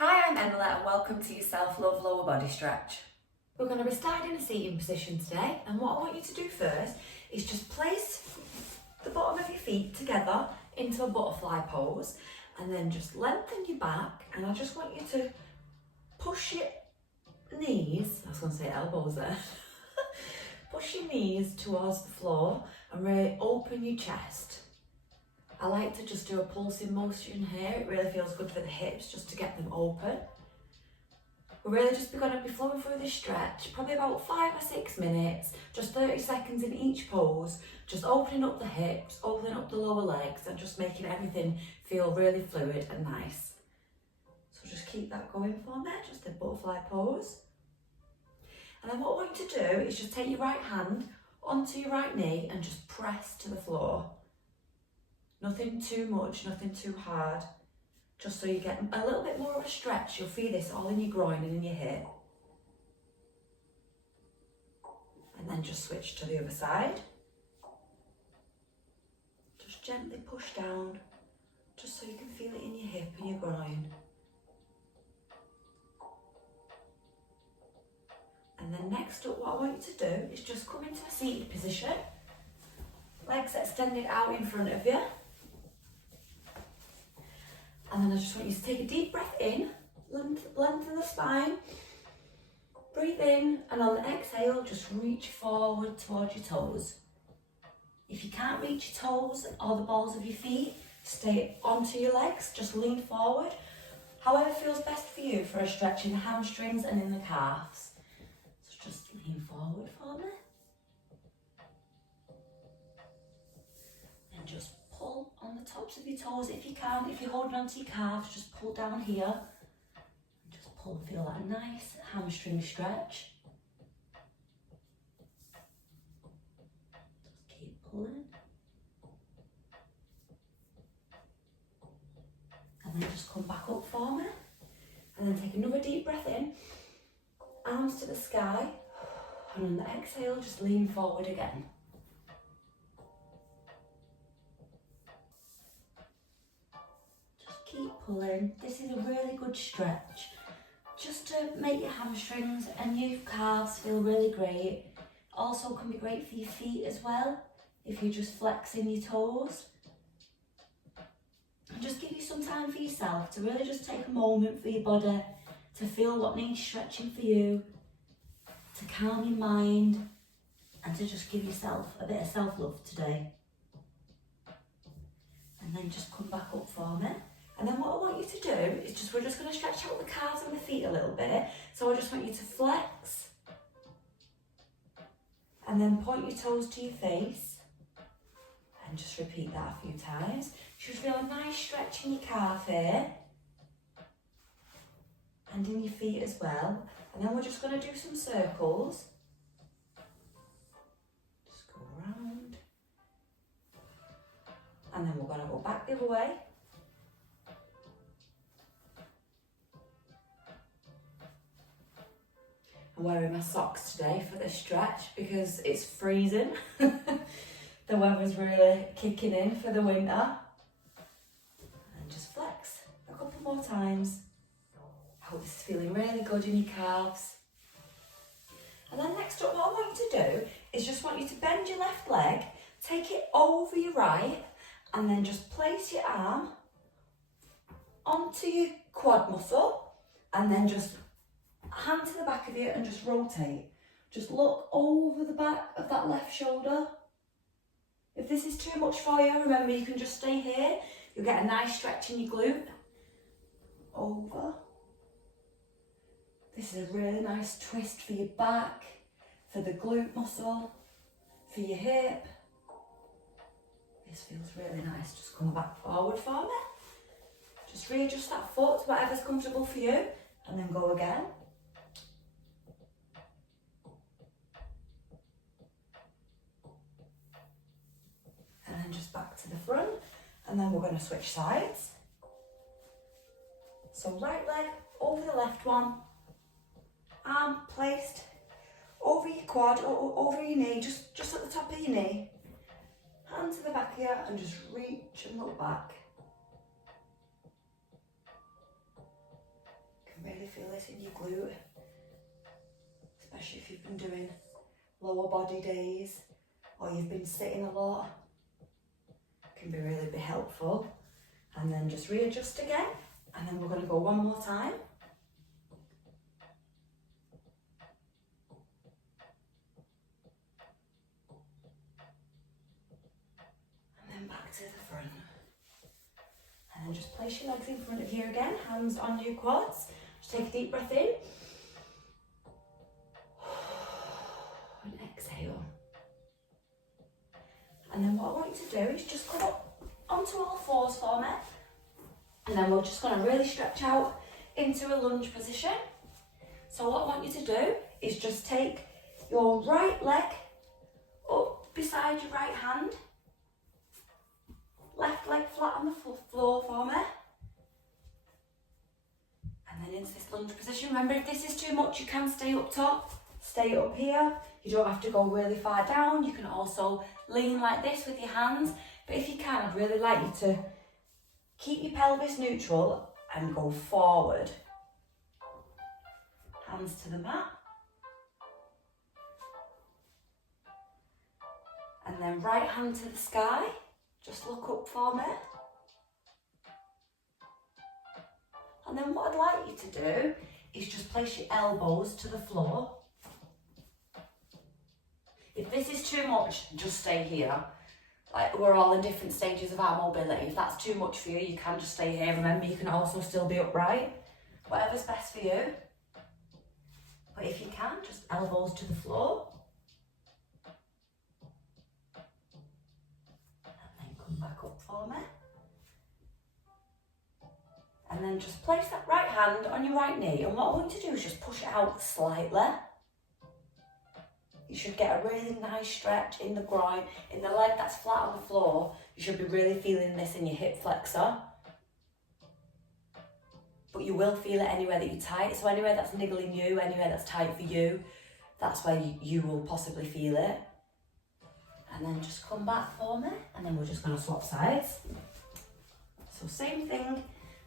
Hi, I'm Emily and welcome to your self-love lower body stretch. We're going to be starting in a seating position today, and what I want you to do first is just place the bottom of your feet together into a butterfly pose, and then just lengthen your back, and I just want you to push your knees, I was going to say elbows there, push your knees towards the floor and really open your chest. I like to just do a pulsing motion here. It really feels good for the hips just to get them open. We're really just going to be flowing through this stretch, probably about 5 or 6 minutes, just 30 seconds in each pose, just opening up the hips, opening up the lower legs and just making everything feel really fluid and nice. So just keep that going for me, just a butterfly pose. And then what I want you to do is just take your right hand onto your right knee and just press to the floor. Nothing too much, nothing too hard. Just so you get a little bit more of a stretch. You'll feel this all in your groin and in your hip. And then just switch to the other side. Just gently push down, just so you can feel it in your hip and your groin. And then next up, what I want you to do is just come into a seated position. Legs extended out in front of you. And then I just want you to take a deep breath in, lengthen the spine, breathe in, and on the exhale, just reach forward towards your toes. If you can't reach your toes or the balls of your feet, stay onto your legs, just lean forward. However feels best for you for a stretch in the hamstrings and in the calves. So just lean forward for me. And just pull on the tops of your toes if you can. If you're holding onto your calves, just pull down here. And just pull and feel that nice hamstring stretch. Just keep pulling. And then just come back up for me. And then take another deep breath in. Arms to the sky. And on the exhale, just lean forward again. Keep pulling. This is a really good stretch just to make your hamstrings and your calves feel really great. Also can be great for your feet as well if you're just flexing your toes. And just give you some time for yourself to really just take a moment for your body to feel what needs stretching for you, to calm your mind and to just give yourself a bit of self-love today. And then just come back up for me. And then what I want you to do is we're just going to stretch out the calves and the feet a little bit. So I just want you to flex and then point your toes to your face and just repeat that a few times. You should feel a nice stretch in your calf here and in your feet as well. And then we're just going to do some circles. Just go around. And then we're going to go back the other way. I'm wearing my socks today for this stretch because it's freezing. The weather's really kicking in for the winter. And just flex a couple more times. I hope this is feeling really good in your calves. And then next up, what I want you to do is just want you to bend your left leg, take it over your right, and then just place your arm onto your quad muscle, and then just hand to the back of you and just rotate. Just look over the back of that left shoulder. If this is too much for you, remember you can just stay here. You'll get a nice stretch in your glute. Over. This is a really nice twist for your back, for the glute muscle, for your hip. This feels really nice. Just come back forward for me. Just readjust that foot to whatever's comfortable for you and then go again. And then just back to the front, and then we're going to switch sides. So right leg over the left one, arm placed over your quad, or over your knee, just at the top of your knee. Hand to the back here and just reach and look back. really feel this in your glute, especially if you've been doing lower body days or you've been sitting a lot. It can really be helpful. And then just readjust again, and then we're going to go one more time. And then back to the front. And then just place your legs in front of you again, hands on your quads. Just take a deep breath in. And exhale. And then what I want you to do is just come up onto all fours for me. And then we're just going to really stretch out into a lunge position. So what I want you to do is just take your right leg up beside your right hand. Left leg flat on the floor for me. And then into this lunge position. Remember, if this is too much, you can stay up top, stay up here. You don't have to go really far down. You can also lean like this with your hands. But if you can, I'd really like you to keep your pelvis neutral and go forward. Hands to the mat. And then right hand to the sky. Just look up for me. And then what I'd like you to do is just place your elbows to the floor. If this is too much, just stay here. Like, we're all in different stages of our mobility. If that's too much for you, you can just stay here. Remember, you can also still be upright. Whatever's best for you. But if you can, just elbows to the floor. And then come back up for me. And then just place that right hand on your right knee. And what I want you to do is just push it out slightly. You should get a really nice stretch in the groin, in the leg that's flat on the floor. You should be really feeling this in your hip flexor. But you will feel it anywhere that you're tight. So anywhere that's niggling you, anywhere that's tight for you, that's where you will possibly feel it. And then just come back for me, and then we're just going to swap sides. So same thing,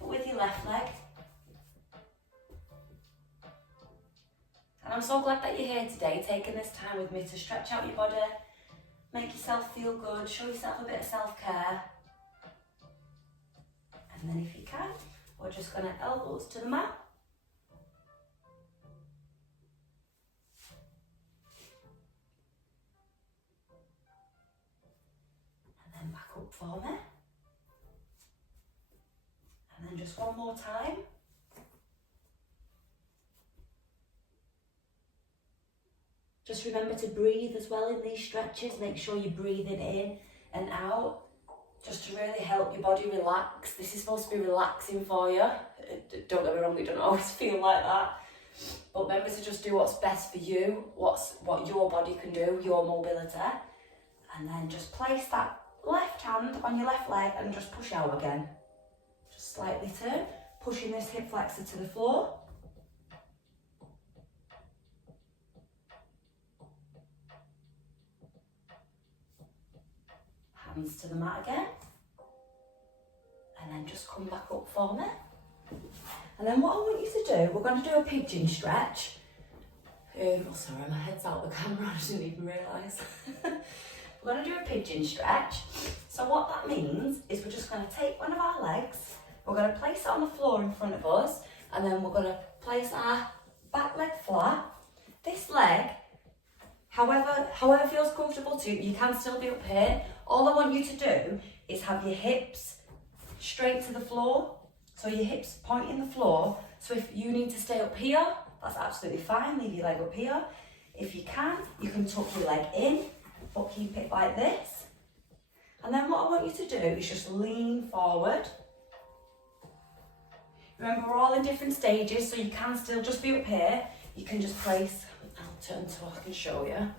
but with your left leg. And I'm so glad that you're here today, taking this time with me to stretch out your body, make yourself feel good, show yourself a bit of self-care. And then if you can, we're just going to elbows to the mat. And then back up for me. And then just one more time. Just remember to breathe as well in these stretches. Make sure you're breathing in and out, just to really help your body relax. This is supposed to be relaxing for you. Don't get me wrong, it doesn't always feel like that. But remember to just do what's best for you, what your body can do, your mobility. And then just place that left hand on your left leg and just push out again. Just slightly turn, pushing this hip flexor to the floor. Hands to the mat again. And then just come back up for me. And then what I want you to do, we're going to do a pigeon stretch. Oh, sorry, my head's out the camera, I didn't even realise. We're going to do a pigeon stretch. So what that means is we're just going to take one of our legs, we're going to place it on the floor in front of us, and then we're going to place our back leg flat. This leg, however feels comfortable to you, you can still be up here. All I want you to do is have your hips straight to the floor. So your hips pointing the floor. So if you need to stay up here, that's absolutely fine. Leave your leg up here. If you can tuck your leg in, but keep it like this. And then what I want you to do is just lean forward. Remember, we're all in different stages, so you can still just be up here. You can just place, I'll turn so I can show you.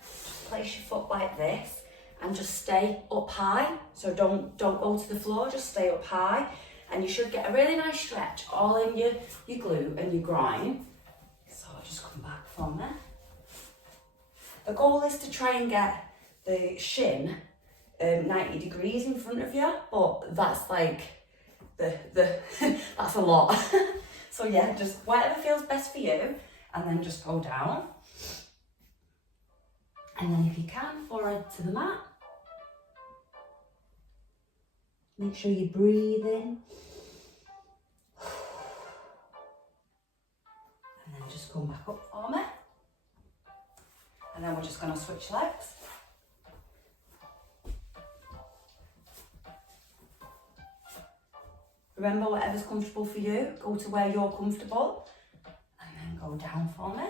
Just place your foot like this and just stay up high. So don't go to the floor, just stay up high. And you should get a really nice stretch all in your glute and your groin. So I'll just come back from there. The goal is to try and get the shin 90 degrees in front of you, but that's like that's a lot. So yeah, just whatever feels best for you, and then just go down. And then if you can, forward to the mat. Make sure you breathe in. And then just come back up for me. And then we're just going to switch legs. Remember, whatever's comfortable for you, go to where you're comfortable. And then go down for me.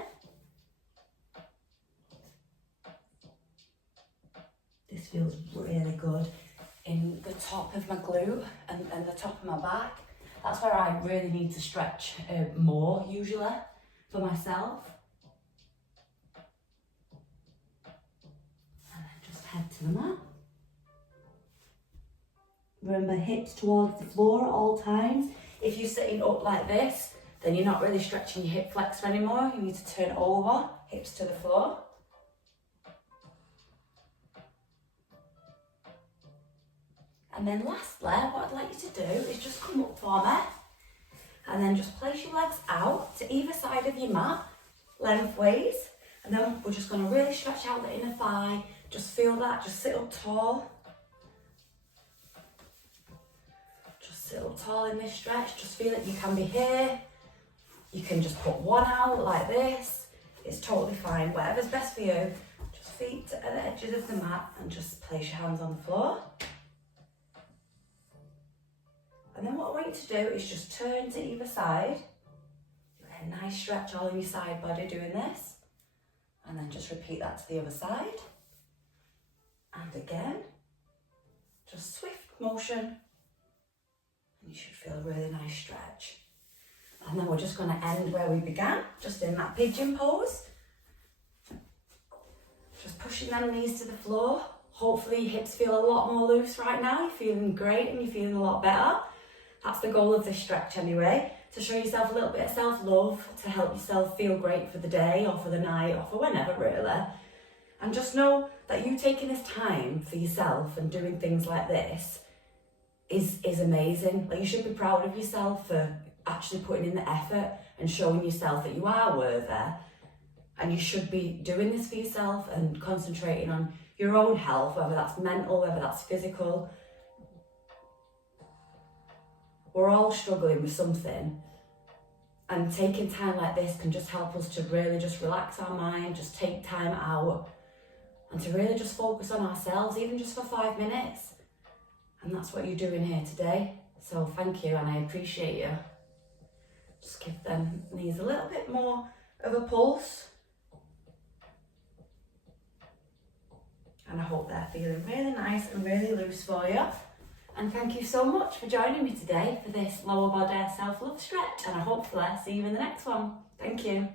This feels really good in the top of my glute and the top of my back. That's where I really need to stretch more usually for myself. And then just head to the mat. Remember, hips towards the floor at all times. If you're sitting up like this, then you're not really stretching your hip flexor anymore. You need to turn over, hips to the floor. And then lastly, what I'd like you to do is just come up for me and then just place your legs out to either side of your mat, lengthways. And then we're just going to really stretch out the inner thigh. Just feel that, just sit up tall. Just sit up tall in this stretch. Just feel that you can be here. You can just put one out like this. It's totally fine, whatever's best for you. Just feet at the edges of the mat and just place your hands on the floor. And then what I want you to do is just turn to either side. Get a nice stretch all in your side body doing this. And then just repeat that to the other side. And again. Just swift motion. And you should feel a really nice stretch. And then we're just going to end where we began, just in that pigeon pose. Just pushing them knees to the floor. Hopefully your hips feel a lot more loose right now. You're feeling great and you're feeling a lot better. That's the goal of this stretch anyway, to show yourself a little bit of self-love, to help yourself feel great for the day or for the night or for whenever really. And just know that you taking this time for yourself and doing things like this is amazing. Like, you should be proud of yourself for actually putting in the effort and showing yourself that you are worthy. And you should be doing this for yourself and concentrating on your own health, whether that's mental, whether that's physical. We're all struggling with something, and taking time like this can just help us to really just relax our mind, just take time out and to really just focus on ourselves, even just for 5 minutes. And that's what you're doing here today. So thank you, and I appreciate you. Just give them knees a little bit more of a pulse. And I hope they're feeling really nice and really loose for you. And thank you so much for joining me today for this lower body self-love stretch, and I hopefully see you in the next one. Thank you.